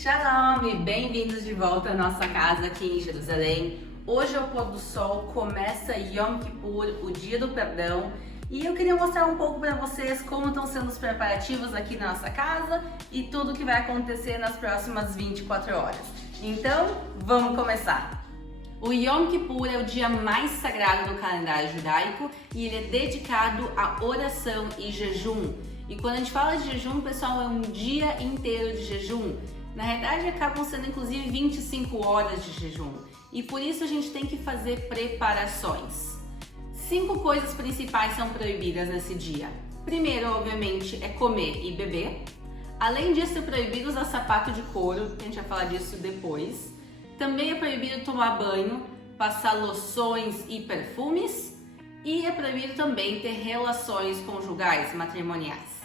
Shalom e bem-vindos de volta à nossa casa aqui em Jerusalém. Hoje é o pôr do sol, começa Yom Kippur, o dia do perdão, e eu queria mostrar um pouco para vocês como estão sendo os preparativos aqui na nossa casa e tudo que vai acontecer nas próximas 24 horas. Então, vamos começar! O Yom Kippur é o dia mais sagrado do calendário judaico e ele é dedicado à oração e jejum. E quando a gente fala de jejum, pessoal, é um dia inteiro de jejum. Na realidade, acabam sendo inclusive 25 horas de jejum. E por isso a gente tem que fazer preparações. 5 coisas principais são proibidas nesse dia. Primeiro, obviamente, é comer e beber. Além disso, é proibido usar sapato de couro, a gente vai falar disso depois. Também é proibido tomar banho, passar loções e perfumes. E é proibido também ter relações conjugais, matrimoniais.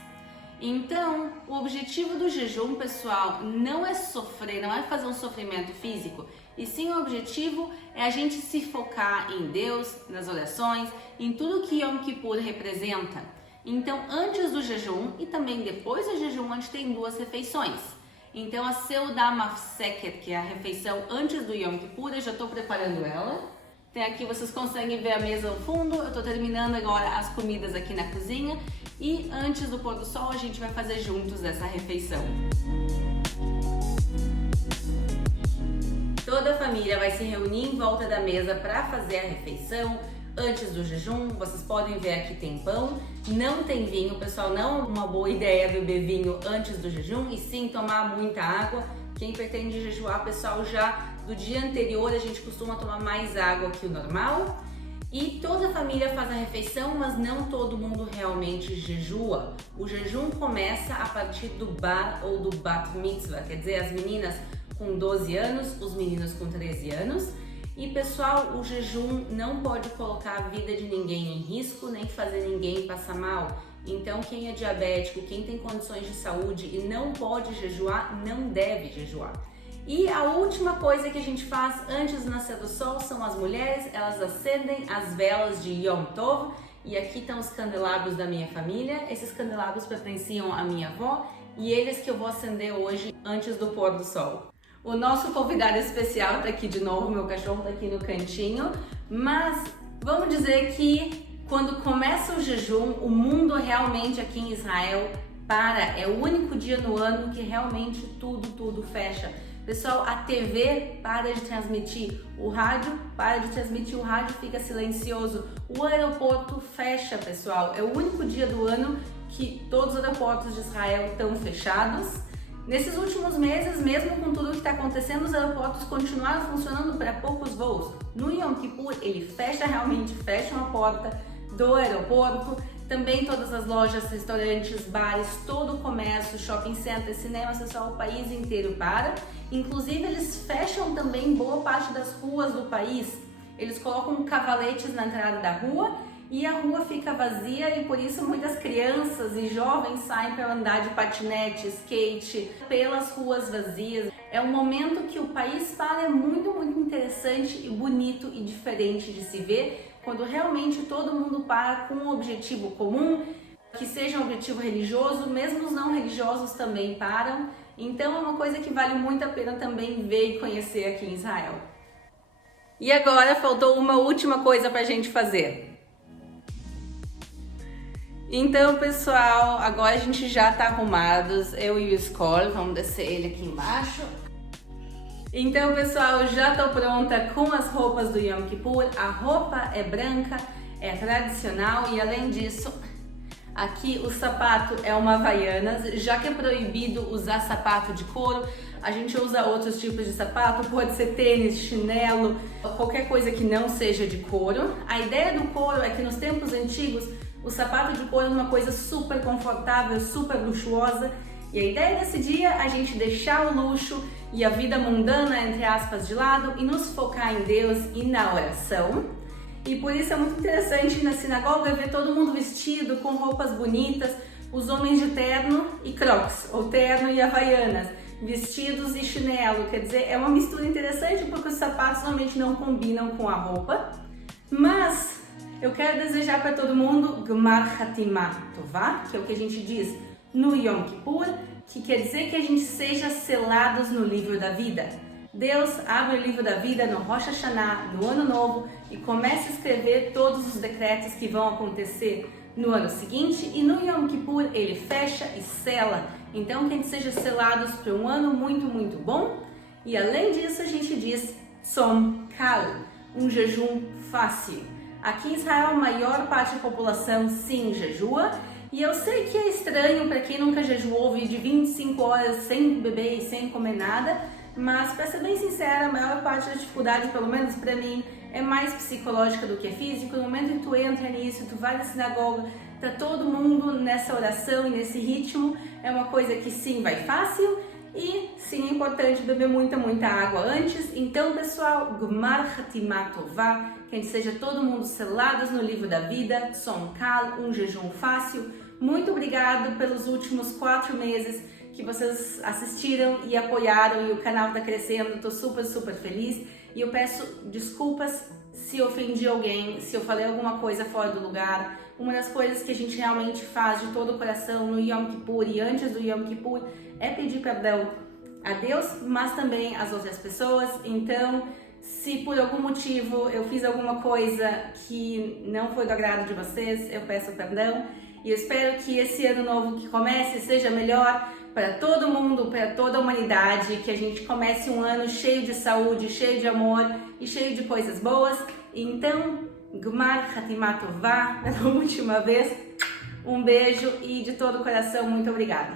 Então, o objetivo do jejum, pessoal, não é sofrer, não é fazer um sofrimento físico, e sim o objetivo é a gente se focar em Deus, nas orações, em tudo que Yom Kippur representa. Então, antes do jejum e também depois do jejum, a gente tem 2 refeições. Então, a Seudah Mafseket, que é a refeição antes do Yom Kippur, eu já estou preparando ela. Tem aqui, vocês conseguem ver a mesa ao fundo, eu estou terminando agora as comidas aqui na cozinha. E antes do pôr do sol a gente vai fazer juntos essa refeição. Toda a família vai se reunir em volta da mesa para fazer a refeição. Antes do jejum, vocês podem ver aqui tem pão, não tem vinho, pessoal, não é uma boa ideia beber vinho antes do jejum e sim tomar muita água. Quem pretende jejuar, pessoal, já do dia anterior a gente costuma tomar mais água que o normal. E toda a família faz a refeição, mas não todo mundo realmente jejua. O jejum começa a partir do bar ou do bat mitzvah, quer dizer, as meninas com 12 anos, os meninos com 13 anos. E pessoal, o jejum não pode colocar a vida de ninguém em risco, nem fazer ninguém passar mal. Então quem é diabético, quem tem condições de saúde e não pode jejuar, não deve jejuar. E a última coisa que a gente faz antes do nascer do sol são as mulheres, elas acendem as velas de Yom Tov. E aqui estão os candelabros da minha família. Esses candelabros pertenciam à minha avó e eles que eu vou acender hoje antes do pôr do sol. O nosso convidado especial está aqui de novo, meu cachorro está aqui no cantinho. Mas vamos dizer que quando começa o jejum, o mundo realmente aqui em Israel para. É o único dia no ano que realmente tudo fecha. Pessoal, a TV para de transmitir, o rádio para de transmitir, o rádio fica silencioso, o aeroporto fecha, pessoal. É o único dia do ano que todos os aeroportos de Israel estão fechados. Nesses últimos meses, mesmo com tudo que está acontecendo, os aeroportos continuaram funcionando para poucos voos. No Yom Kippur, ele realmente fecha uma porta do aeroporto. Também todas as lojas, restaurantes, bares, todo o comércio, shopping centers, cinemas, pessoal, o país inteiro para. Inclusive, eles fecham também boa parte das ruas do país. Eles colocam cavaletes na entrada da rua e a rua fica vazia e por isso muitas crianças e jovens saem para andar de patinete, skate, pelas ruas vazias. É um momento que o país para, é muito interessante e bonito e diferente de se ver, quando realmente todo mundo para com um objetivo comum, que seja um objetivo religioso, mesmo os não religiosos também param. Então é uma coisa que vale muito a pena também ver e conhecer aqui em Israel. E agora faltou uma última coisa para a gente fazer. Então, pessoal, agora a gente já está arrumados, eu e o Skol, vamos descer ele aqui embaixo. Então, pessoal, eu já estou pronta com as roupas do Yom Kippur. A roupa é branca, é tradicional e além disso, aqui o sapato é uma Havaianas. Já que é proibido usar sapato de couro, a gente usa outros tipos de sapato, pode ser tênis, chinelo, qualquer coisa que não seja de couro. A ideia do couro é que nos tempos antigos, o sapato de couro é uma coisa super confortável, super luxuosa. E a ideia desse dia é a gente deixar o luxo e a vida mundana, entre aspas, de lado e nos focar em Deus e na oração. E por isso é muito interessante ir na sinagoga ver todo mundo vestido com roupas bonitas, os homens de terno e crocs, ou terno e havaianas, vestidos e chinelo. Quer dizer, é uma mistura interessante porque os sapatos normalmente não combinam com a roupa. Mas eu quero desejar para todo mundo Gmar Hatimah Tová, que é o que a gente diz no Yom Kippur, que quer dizer que a gente seja selados no livro da vida. Deus abre o livro da vida no Rosh Hashanah, no Ano Novo, e começa a escrever todos os decretos que vão acontecer no ano seguinte, e no Yom Kippur ele fecha e sela. Então que a gente seja selados para um ano muito, muito bom. E além disso a gente diz Tzom Kal, um jejum fácil. Aqui em Israel a maior parte da população sim jejua, e eu sei que é estranho para quem nunca jejuou de 25 horas sem beber e sem comer nada, mas para ser bem sincera, a maior parte da dificuldade, pelo menos para mim, é mais psicológica do que física. No momento que tu entra nisso, tu vai na sinagoga, tá todo mundo nessa oração e nesse ritmo, é uma coisa que sim vai fácil, e sim é importante beber muita água antes. Então pessoal, Gmar Hatimah Tová, que a gente seja todo mundo selados no livro da vida, Tzom Kal, um jejum fácil. Muito obrigado pelos últimos 4 meses que vocês assistiram e apoiaram, e o canal está crescendo, estou super feliz, e eu peço desculpas se ofendi alguém, se eu falei alguma coisa fora do lugar. Uma das coisas que a gente realmente faz de todo o coração no Yom Kippur e antes do Yom Kippur é pedir perdão a Deus, mas também às outras pessoas. Então, se por algum motivo eu fiz alguma coisa que não foi do agrado de vocês, eu peço perdão, e eu espero que esse ano novo que comece seja melhor para todo mundo, para toda a humanidade, que a gente comece um ano cheio de saúde, cheio de amor e cheio de coisas boas. Então, Gmar Hatimah Tová, pela última vez, um beijo e de todo o coração, muito obrigada.